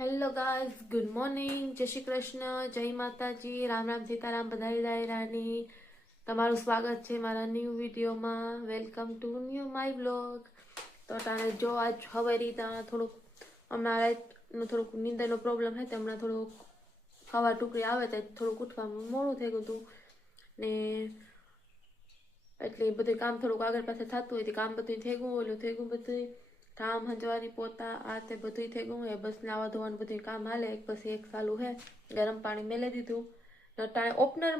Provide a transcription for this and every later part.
Hello guys, good morning, જય શ્રી કૃષ્ણ, જય માતાજી, રામ રામ સીતારામ, બધાઈ દાયરાની તમારું સ્વાગત છે મારા ન્યૂ વિડીયોમાં. Welcome to new my blog. તો તાણે જો આજ હવે રીતના થોડુંક હમણાં રાતનું થોડુંક નીંદરનો પ્રોબ્લેમ થાય, તો હમણાં થોડુંક હવા ટુકડી આવે તો થોડુંક ઉઠવામાં મોડું થઈ ગયું હતું ને, એટલે બધું કામ થોડુંક આગળ પાછળ થતું હોય તો કામ બધું થઈ ગયું, ઓલું થઈ ગયું, બધું ઠામ હંજવારી પોતા આ તે બધું થઈ ગયું હે. બસ નાવા ધોવાનું બધું કામ હાલે, એક પછી એક ચાલુ હે. ગરમ પાણી મેલે દીધું, ટાણે ઓપનર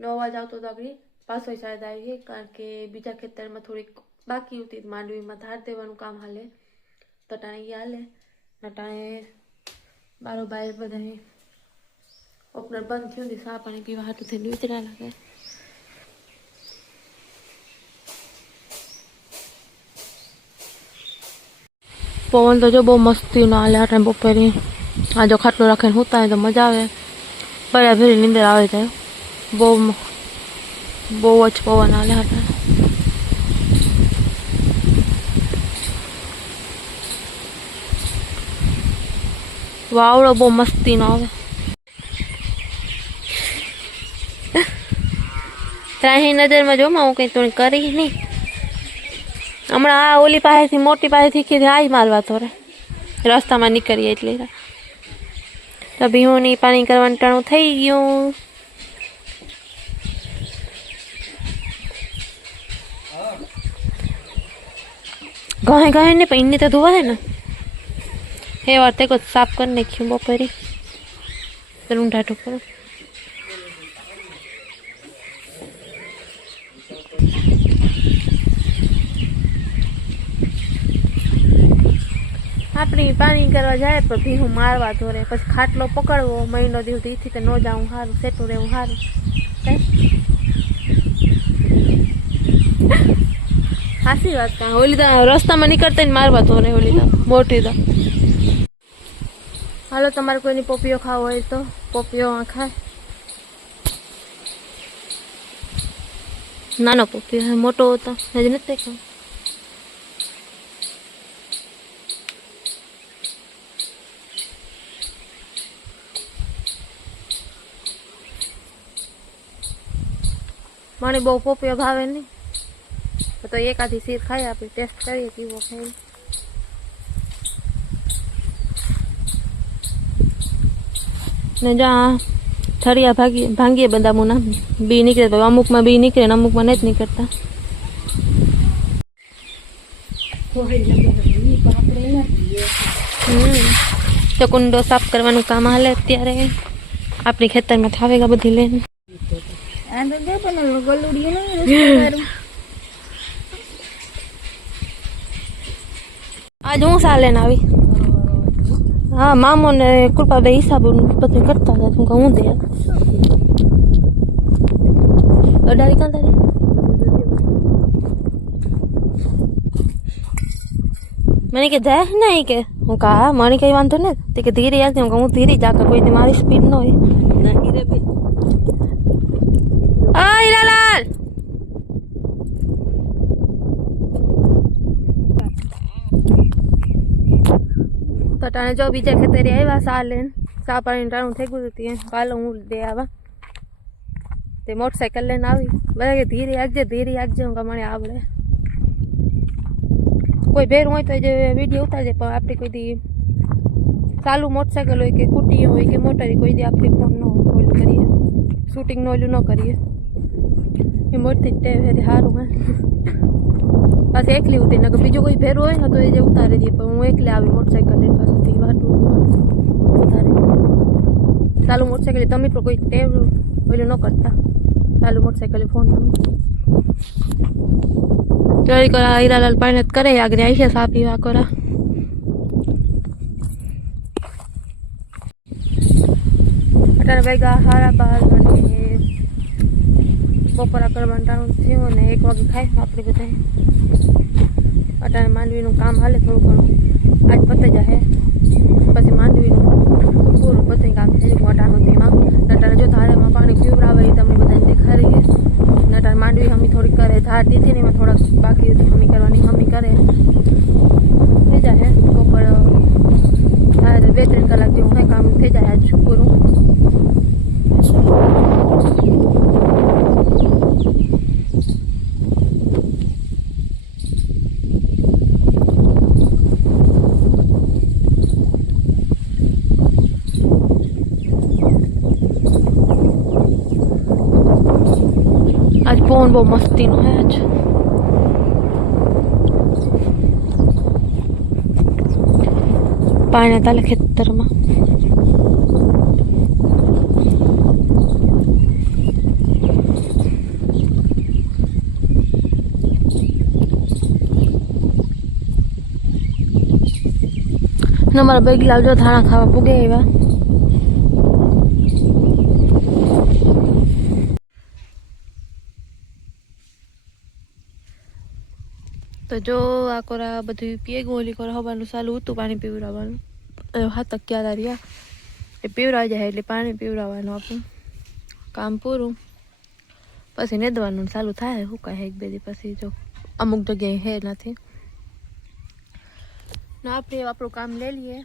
નો અવાજ આવતો તો આગળ પાછો શાયદ આવી, કારણ કે બીજા ખેતરમાં થોડીક બાકી હતી, માંડવીમાં ધાર દેવાનું કામ હાલે, તો ટાણે એ હાલે. ટાણે બારોબાર બધા ઓપનર બંધ થયું ને સા પાણી પીવા હાટું થઈને વિતરા લાગે. પવન તો જો બહુ મસ્તી નો હાલે આ બપોરે. આ જો ખાટલો રાખીને હોતા હોય તો મજા આવે, બરાબર ભેરી નીંદર આવે જાય. બહુ જ પવન હાલે આપણે. વાવડો બહુ મસ્તી નો આવે. ત્રાહી નજરમાં જો હું કઈ થોડી કરી નહીં. હમણાં આ ઓલી પાસેથી મોટી પાસેથી કીધી આઈ મારવા તો રસ્તામાં નીકળીએ એટલે તો ભીહોની પાણી કરવાનું ટાણું થઈ ગયું. ઘાય ને પણ તો ધોવા હે ને એ વાર તે સાફ કરી નાખ્યું બપોરે રૂંઢા ઢોકર. આપણી પાણી કરવા જાય તો ભીહું મારવા ધોરે, પછી ખાટલો પકડવો મહિનો દિવસ થી તો ન જાઉં સારું, સેટું રહેવું સારું. સાચી વાત. કાં ઓલી તો રસ્તામાં નીકળતા ને મારવા ધોરે ઓલી તો મોટી તો. હાલો, તમારે કોઈની પોપીઓ ખાવો હોય તો પોપીઓ ખાય. નાનો પોપીઓ મોટો હતો હજી નથી ખાવ. મને બહુ પોપીઓ ભાવે નહીં, તો એકાદી સીર ખાઈ આપણે ટેસ્ટ કરીએ કેવો ખાઈ. ને જ્યાં ઠળિયા ભાંગીએ બદામોના બી નીકળે તો અમુકમાં બી નીકળે ને અમુકમાં નથી નીકળતા. તો કુંડો સાફ કરવાનું કામ હાલે અત્યારે. આપણી ખેતરમાં થાવેગા બધી લઈને. આજ હું સાલે ને આવી. હા, મામો ને કૃપા બે હિસાબ બધું કરતા હતા. હું દે અડાડી કાં તારી મને કે જાય નહીં કે હું કા મને કઈ વાંધો ને તે કે ધીરે યાદ હું ધીરે જાકા કોઈ મારી સ્પીડ ન હોય. તો ટાણે જો બીજા ખેતરે આવ્યા સા લઈને, સા પાણી ટાણું થઈ ગયું હતું. કાલો હું દે આવા તે મોટરસાઇકલ લઈને આવી. બધા કે ધીરે આગજે હું મને આવડે. કોઈ ભેરું હોય તો જે વિડીયો ઉતારજે, પણ આપણે કોઈ દી ચાલુ મોટરસાઇકલ હોય કે કુટી હોય કે મોટર કોઈ દી આપણે ફોન ન ઓલું કરીએ, શૂટિંગનું ઓલું ન કરીએ. એ મોટથી જ તે સારું હે. પાછી એકલી ઉતરી ને બીજું કોઈ ભેરું હોય ને તો એ જે ઉતારી દઈએ, પણ હું એકલી આવી મોટરસાઇકલ લઈને પાછું વાટું ઉતારે. ચાલુ મોટરસાઇકલ તમે પણ કોઈ ટેવ ઓલું ન કરતા, ચાલુ મોટરસાઇકલ ફોન કરું. ચોરી કરા હીરાલાલ પાણી કરે આગળ આવી છે સા પીવા કરા. અત્યારે ભેગા હારા બહાર બપોરા કરવાનું ટાણું થયું ને 1 વાગે ખાઈ આપણે બધા. અટાણે માંડવીનું કામ હાલે થોડું ઘણું, આજ પતે જાય પછી માંડવીનું પૂરું બધું કામ થઈ ગયું. અટાણું તેમાં અટાણે જો ધારેમાં પાણી પીવડાવે એ તમે બધાને દેખાડીએ. અટાણે માંડવી હમી થોડીક કરે, ધાર દીધી ને એમાં થોડાક બાકી હતી હમી કરવાની, હમી કરે થઈ જાય. બપોર ધાર 2-3 કલાક જેવું હોય કામ થઈ જાય આજ પૂરું. આજ પવન બહુ મસ્તીનો હે આજ. પાણી તાલે ખેતરમાં. મારા બેગ લાવજો, ધાણા ખાવા પૂગે એવા. તો જો આ કોરા બધું પીએ ગોલી કોરા હવાનું ચાલુ હતું પાણી પીવડાવવાનું. હાથ ક્યારે રહ્યા એ પીવડાવી જાય એટલે પાણી પીવડાવવાનું આપણું કામ પૂરું. પછી નેદવાનું ચાલુ થાય. શું કાંઈ 1-2 દી પછી જો અમુક જગ્યાએ હે નથી ને આપણે આપણું કામ લઈ લઈએ.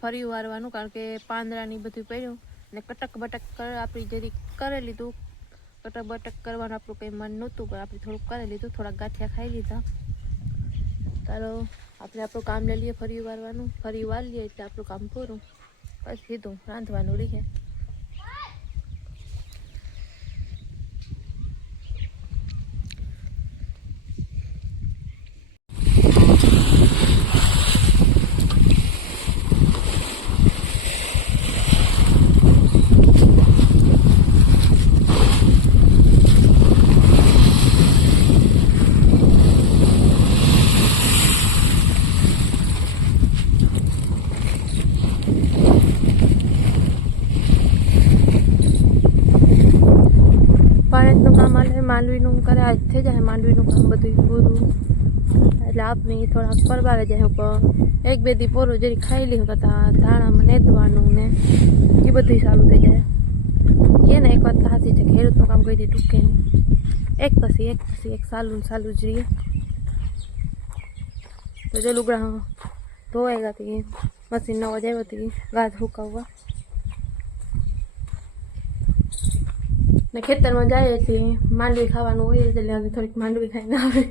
ફરી વારવાનું કારણ કે પાંદડાની બધું પડ્યું ને કટક બટક આપણી જરી કરી લીધું. કટક બટક કરવાનું આપણું કંઈ મન નહોતું પણ આપણે થોડુંક કરી લીધું. થોડાક ગાંઠિયા ખાઈ લીધા. ચાલો આપણે આપણું કામ લઈ લઈએ. ફરી વારવાનું, ફરી વાર લઈએ એટલે આપણું કામ પૂરું. પછી સીધું રાંધવાનું રહીએ. પાણીનું કામ આલે માંડવીનું કરે આજ થઈ જાય. માંડવીનું કામ બધું પૂરું એટલે આપણે થોડાક પરવારે જાય. પણ 1-2 દી પૂરું જરી ખાઈ લઈએ કરતાં ધાણામાં નેદવાનું ને એ બધું ચાલુ થઈ જાય. કે ને એક વાત સાચી છે, ખેડૂતનું કામ કોઈ દી ટૂંકે નહીં. એક પછી એક ચાલુ જ રહીએ. તો જો લુગડા ધોવાઈ ગયા હતી, મશીન નવા જ આવી હતી ગાજ સુકાવવા ને ખેતરમાં જાય એટલે માંડવી ખાવાનું હોય એટલે આજે થોડીક માંડવી ખાઈને આવે.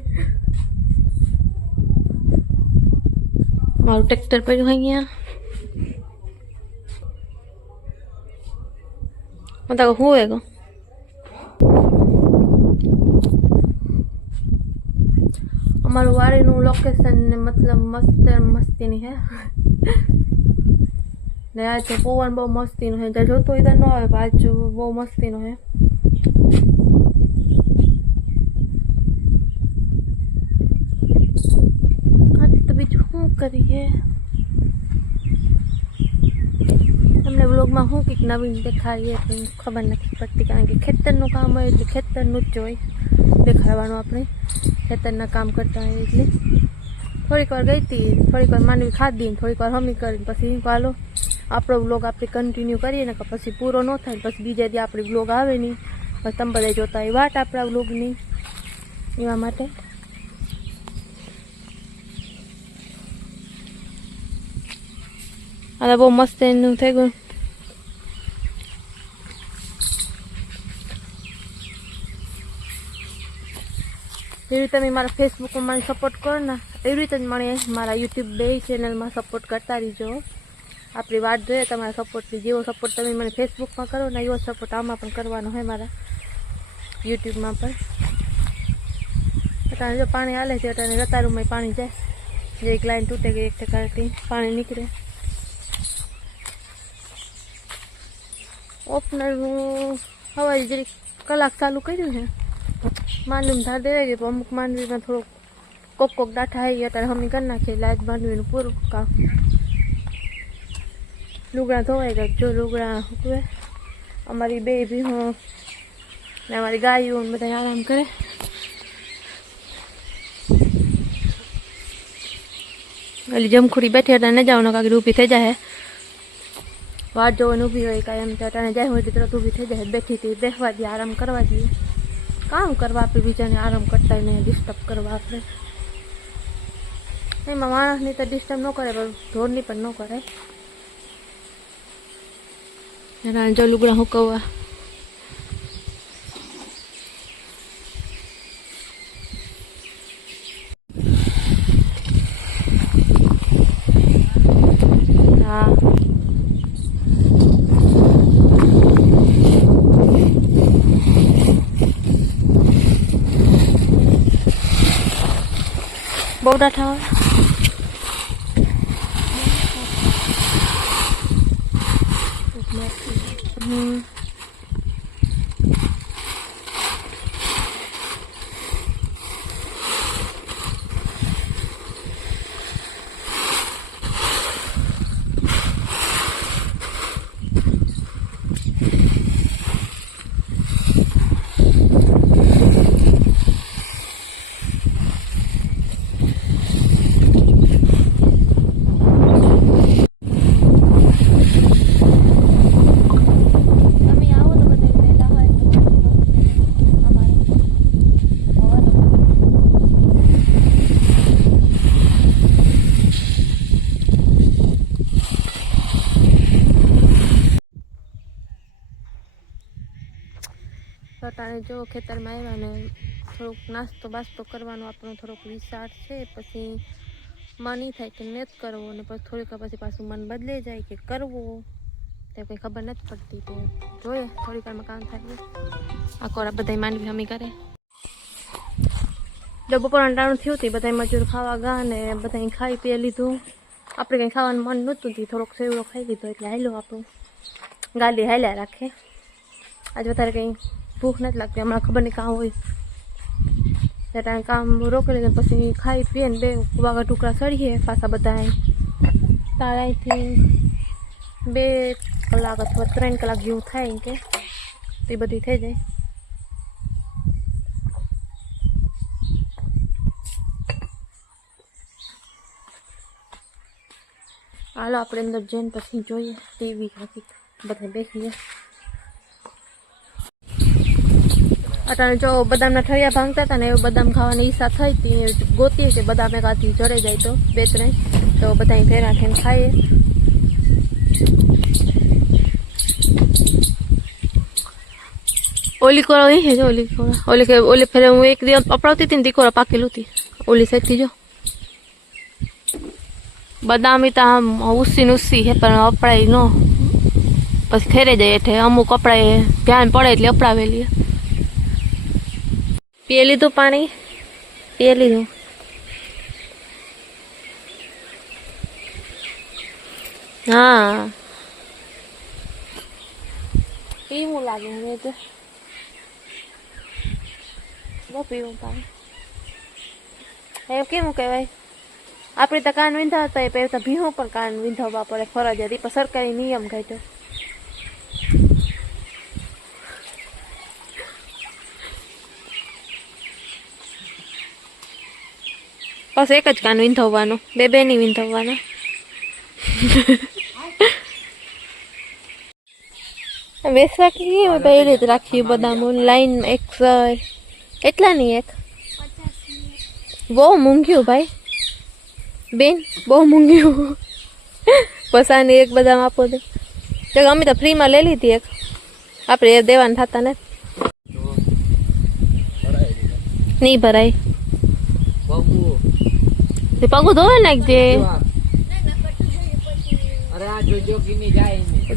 મારું ટ્રેક્ટર પડ્યું અહીંયા. હું હોય ગો અમારું વાડીનું લોકેશન ને મતલબ મસ્તીની હે ને આજ પવન બહુ મસ્તીનો હે. જ્યાં જોતો હોય ત્યાં ન આવે પણ આજ બહુ મસ્તીનો હે. તો બીજું શું કરીએ તમને બ્લોગમાં શું કંઈક નવીન દેખાડીએ તો ખબર નથી પડતી કારણ કે ખેતરનું કામ હોય એટલે ખેતરનું જ હોય દેખાડવાનું. આપણે ખેતરના કામ કરતા હોય એટલે થોડીક વાર ગઈ હતી, થોડીક વાર માંડવી ખાધી, થોડીક વાર હમી કરીને પછી ચાલો આપણો બ્લોગ આપણે કન્ટિન્યુ કરીએ ને પછી પૂરો ન થાય પછી બીજા દી આપણે બ્લોગ આવે નહીં. બસ તમે બધા જોતા હોય વાટ આપણા બ્લોગની. એવા માટે આ બહુ મસ્ત એનું થઈ ગયું. એવી રીતે તમે મારા ફેસબુકમાં મને સપોર્ટ કરો ને એવી રીતે જ મને મારા યુટ્યુબ 2 ચેનલમાં સપોર્ટ કરતા રહીજો. આપણી વાત જોઈએ તમારા સપોર્ટથી. જેવો સપોર્ટ તમે મને ફેસબુકમાં કરો ને એવો સપોર્ટ આમાં પણ કરવાનો હોય મારા યુટ્યુબમાં પણ. અત્યારે જો પાણી હાલે છે અત્યારે રતારુમાં પાણી જાય. જે એક લાઈન તૂટે ગઈ 1 ટકાથી પાણી નીકળે. ઓપનરનું હવાઈ જરી કલાક ચાલુ કર્યું છે. માંડવીમાં ધાર દેવાઈ ગઈ પણ અમુક માંડવીમાં થોડોક કોક ડાઠા આવી અત્યારે હમી કરી નાખીએ એટલે આજ માંડવીનું પૂરું કામ. લુગડા ધોવાઈ ગયા. જો લુગડા હુકવે અમારી 2 ભીહો ને અમારી ગાયો બધા આરામ કરે. એટલે જમખુડી બેઠી હતા ને જાવ ને કાંકી ઊભી થઈ જાય. વાટ જોઈને ઊભી હોય કાંઈ એમ ત્યાં જાય હોય તરત ઊભી થઈ જાય. બેઠી હતી બેસવા દઈએ, આરામ કરવા દઈએ. કામ કરવા આપણે બીજાને આરામ કરતા નહીં ડિસ્ટર્બ કરવા આપણે. એમાં માણસની તો ડિસ્ટર્બ ન કરે પણ ઢોરની પણ ન કરે. અને જો લુગડા હુકવવા હા બહુ ડાઠા હોય અટાણે જો ખેતરમાં આવ્યા ને થોડુંક નાસ્તો બાસ્તો કરવાનો આપણો થોડોક વિચાર છે પછી મન નહીં થાય કે નથી કરવો ને પછી થોડીક પછી પાછું મન બદલાઈ જાય કે કરવો તે કંઈ ખબર નથી પડતી તો જોઈએ થોડીક વારમાં કામ થાય આ કોરા બધા માંડવી હમી કરે જો બપોરનું ટાણું થયું હતું બધા મજૂર ખાવા ગયા ને બધા ખાઈ પી લીધું આપણે કંઈ ખાવાનું મન નહોતું થોડોક સેવડો ખાઈ લીધો એટલે હાલ્યો આપણું ગાડી હાલ્યા રાખે આજે વધારે કંઈ ભૂખ નથી લાગતી હમણાં ખબર નહીં કામ હોય ત્યાં કામ રોકી લઈને પછી ખાઈ પીએ ને 2 વાગા ટુકડા સળીએ પાછા બધા તારા અહીંથી 2 કલાક અથવા 3 કલાક જેવું થાય કે તે બધું થઈ જાય હાલો આપણે અંદર જઈને પછી જોઈએ ટીવી બધા બેસીએ અટાણે જો બદામના ઠળિયા ભાંગતા હતા ને એવું બદામ ખાવાની ઈચ્છા થઈ હતી ગોતીએ કે બદામ એકાથી જડે જાય તો 2-3 તો બધા ભેરા થઈને ખાઈએ ઓલી કોરા અહીં છે જો ઓલી કોરા ઓલી ફેરે હું એક દિવસ અપડાવતી હતી ને દીકોરા પાકેલું હતી ઓલી સાઈડથી જો બદામ તો આમ ઉસી હે પણ અપડાય ન પછી ખેરે જાય એટલે અમુક અપડાય ધ્યાન પડે એટલે અપડાવેલી પીએ લીધું પાણી પીએ લીધું હા પીવું લાગે મને તો બહુ પીવું પાણી એવું કેવું કહેવાય આપણે તો કાન વિંધાવતા હોય તો ભીહું પણ કાન વિંધાવવા પડે ફરજિયાત પણ સરકારી નિયમ કાઢ્યો બસ એક જ કાન વિંધાવવાનું બે નહીં વિંધાવવાના વેસવા કે પહેલી જ રાખી બદામ લાઈન 100 એટલા નહીં એક બહુ મૂંઘ્યું ભાઈ બેન બહુ મૂંઘ્યું પસાની એક બદામ આપો દે તો અમે તો ફ્રીમાં લઈ લીધી એક આપણે એ દેવાના થતા ને નહીં ભરાય પગું ધોવે નાખજે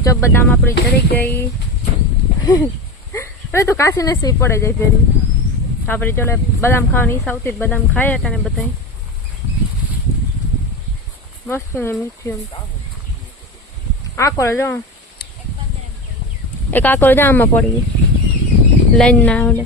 જો બદામ આપણી ચડી ગઈ અરે તો કાશીને સી પડે જાય ફેરી આપણે ચાલે બદામ ખાવાની ઈચ્છા આવતી બદામ ખાયા હતા ને બધા મસ્ત ને મીઠી આકોર જો એક આકોર જામમાં પડી ગઈ લાઈન ના આવે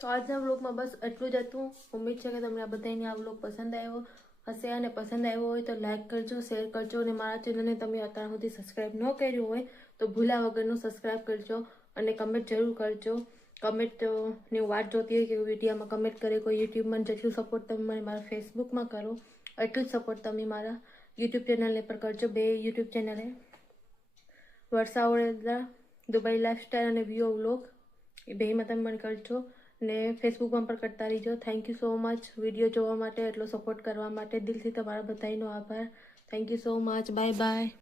તો આજના વ્લોગમાં બસ એટલું જ હતું ઉમ્મીદ છે કે તમને આ બધાને આ વ્લોગ પસંદ આવ્યો હશે અને પસંદ આવ્યો હોય તો લાઈક કરજો શેર કરજો અને મારા ચેનલને તમે અત્યાર સુધી સબસ્ક્રાઈબ ન કર્યું હોય તો ભૂલા વગરનું સબસ્ક્રાઈબ કરજો અને કમેન્ટ જરૂર કરજો કમેન્ટની વાત જોતી હોય કે વિડીયોમાં કમેન્ટ કરે કોઈ યુટ્યુબમાં જેટલું સપોર્ટ તમે મને મારા ફેસબુકમાં કરો એટલું જ સપોર્ટ તમે મારા યુટ્યુબ ચેનલને પર કરજો 2 યુટ્યુબ ચેનલે વર્ષા વડોદરા દુબઈ લાઈફસ્ટાઈલ અને વ્યૂ વ્લોગ એ બેમાં તમે મને કરજો ને ફેસબુકમાં પણ કરતા રહીજો. Thank you so much video જોવા માટે, એટલો સપોર્ટ કરવા માટે. દિલથી તમારા બધાનો આભાર. Thank you so much. Bye bye.